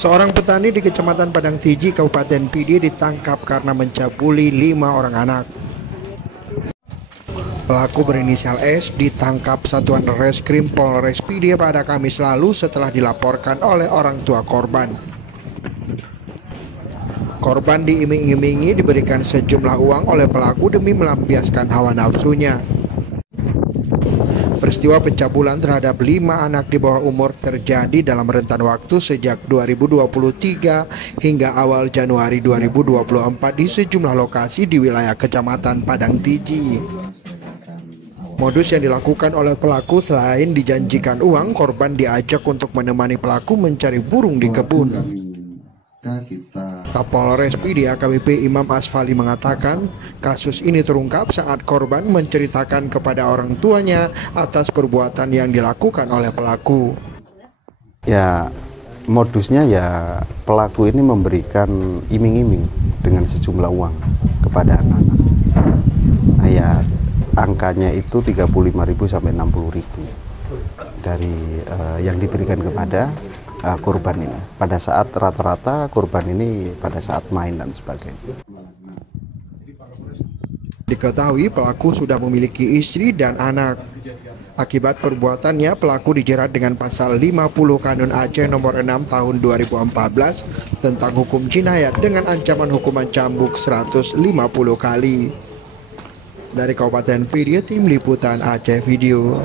Seorang petani di Kecamatan Padang Tiji, Kabupaten Pidi ditangkap karena mencabuli 5 orang anak. Pelaku berinisial S ditangkap Satuan Reskrim Polres Pidi pada Kamis lalu setelah dilaporkan oleh orang tua korban. Korban diiming-imingi diberikan sejumlah uang oleh pelaku demi melampiaskan hawa nafsunya. Peristiwa pencabulan terhadap 5 anak di bawah umur terjadi dalam rentan waktu sejak 2023 hingga awal Januari 2024 di sejumlah lokasi di wilayah Kecamatan Padang Tiji. Modus yang dilakukan oleh pelaku selain dijanjikan uang, korban diajak untuk menemani pelaku mencari burung di kebun. Kapolres Pidi AKBP Imam Asfali mengatakan kasus ini terungkap saat korban menceritakan kepada orang tuanya atas perbuatan yang dilakukan oleh pelaku. Ya, modusnya ya pelaku ini memberikan iming-iming dengan sejumlah uang kepada anak-anak. Nah, ya angkanya itu 35.000 sampai 60.000 dari yang diberikan kepada korban ini. Pada saat rata-rata korban ini pada saat main dan sebagainya. Diketahui pelaku sudah memiliki istri dan anak. Akibat perbuatannya, pelaku dijerat dengan pasal 50 Kanun Aceh nomor 6 tahun 2014 tentang hukum jinayat dengan ancaman hukuman cambuk 150 kali. Dari Kabupaten Pidi, tim liputan Aceh Video.